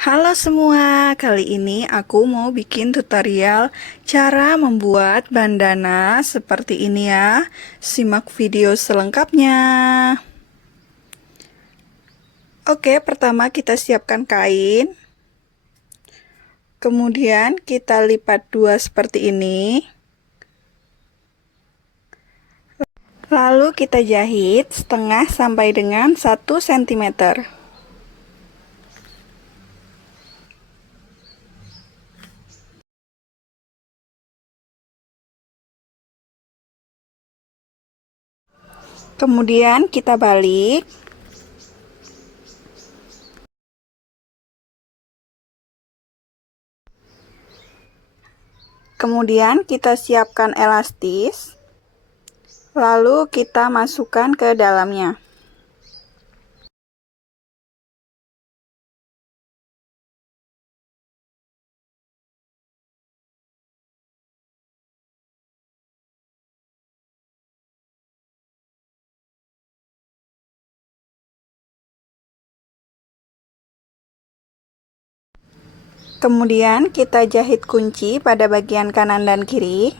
Halo semua, kali ini aku mau bikin tutorial cara membuat bandana seperti ini ya. Simak video selengkapnya. Oke, pertama kita siapkan kain. Kemudian kita lipat dua seperti ini. Lalu kita jahit setengah sampai dengan 1 cm. Kemudian kita balik. Kemudian kita siapkan elastis. Lalu kita masukkan ke dalamnya. Kemudian kita jahit kunci pada bagian kanan dan kiri.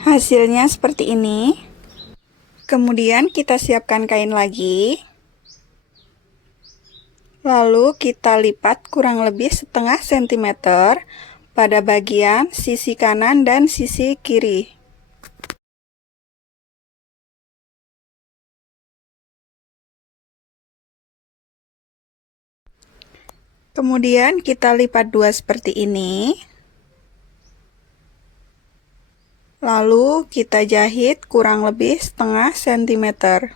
Hasilnya seperti ini. Kemudian kita siapkan kain lagi. Lalu kita lipat kurang lebih setengah sentimeter pada bagian sisi kanan dan sisi kiri. Kemudian kita lipat dua seperti ini. Lalu kita jahit kurang lebih setengah sentimeter.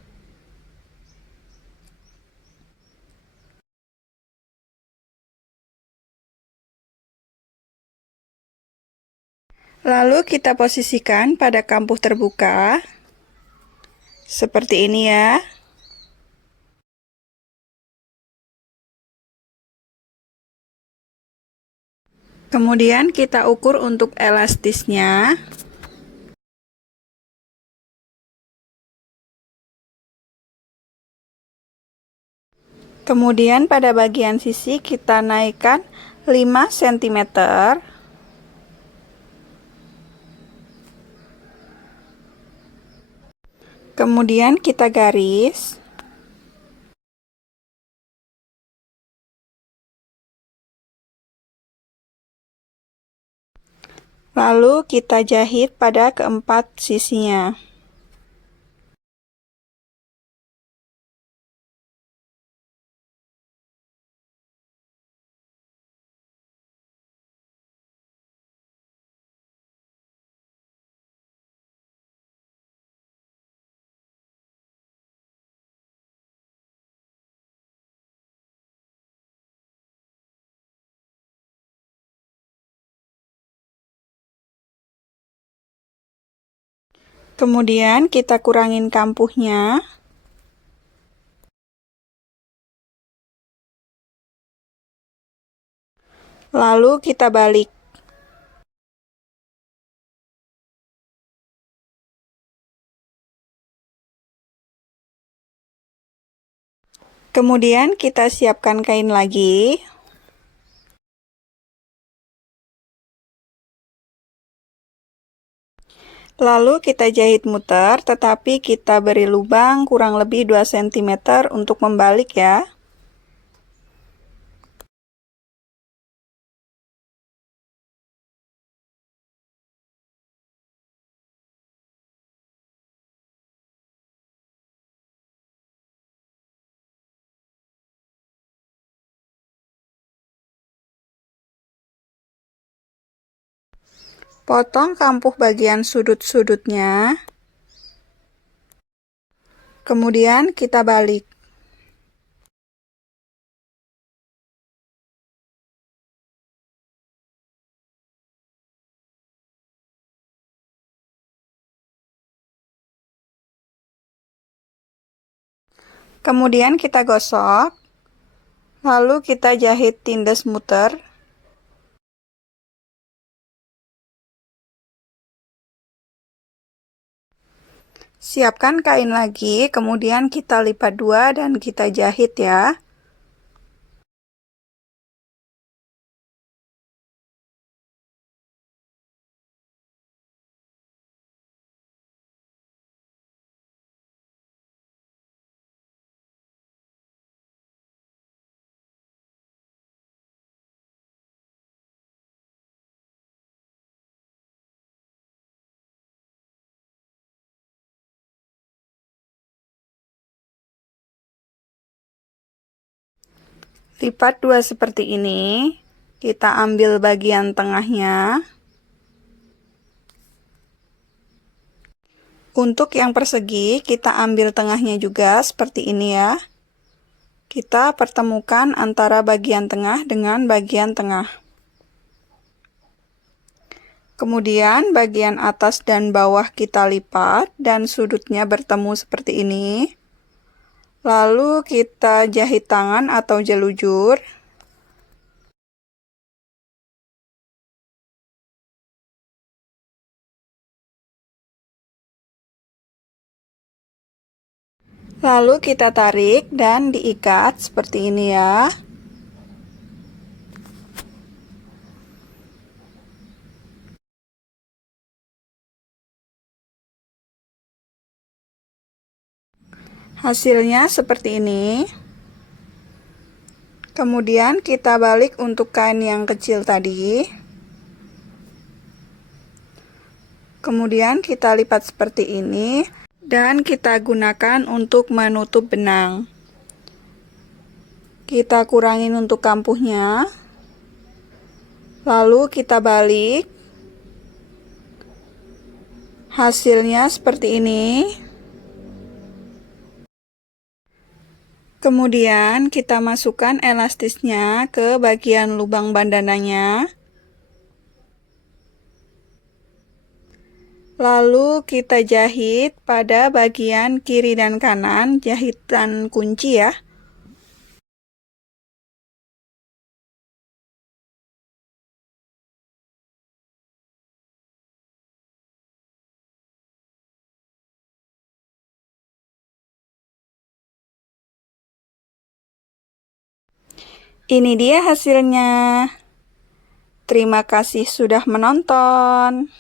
Lalu kita posisikan pada kampuh terbuka. Seperti ini ya. Kemudian kita ukur untuk elastisnya. Kemudian pada bagian sisi kita naikkan 5 cm. Kemudian kita garis. Lalu kita jahit pada keempat sisinya. Kemudian kita kurangin kampuhnya. Lalu kita balik. Kemudian kita siapkan kain lagi. Lalu kita jahit muter, tetapi kita beri lubang kurang lebih 2 cm untuk membalik ya. Potong kampuh bagian sudut-sudutnya. Kemudian kita balik. Kemudian kita gosok. Lalu kita jahit tindes muter. Siapkan kain lagi, kemudian kita lipat dua dan kita jahit ya. Lipat dua seperti ini. Kita ambil bagian tengahnya. Untuk yang persegi, kita ambil tengahnya juga seperti ini ya. Kita pertemukan antara bagian tengah dengan bagian tengah. Kemudian bagian atas dan bawah kita lipat dan sudutnya bertemu seperti ini. Lalu kita jahit tangan atau jelujur. Lalu kita tarik dan diikat seperti ini ya. Hasilnya seperti ini. Kemudian kita balik untuk kain yang kecil tadi. Kemudian kita lipat seperti ini dan kita gunakan untuk menutup benang. Kita kurangin untuk kampuhnya. Lalu kita balik. Hasilnya seperti ini. Kemudian kita masukkan elastisnya ke bagian lubang bandananya. Lalu kita jahit pada bagian kiri dan kanan, jahitan kunci ya. Ini dia hasilnya. Terima kasih sudah menonton.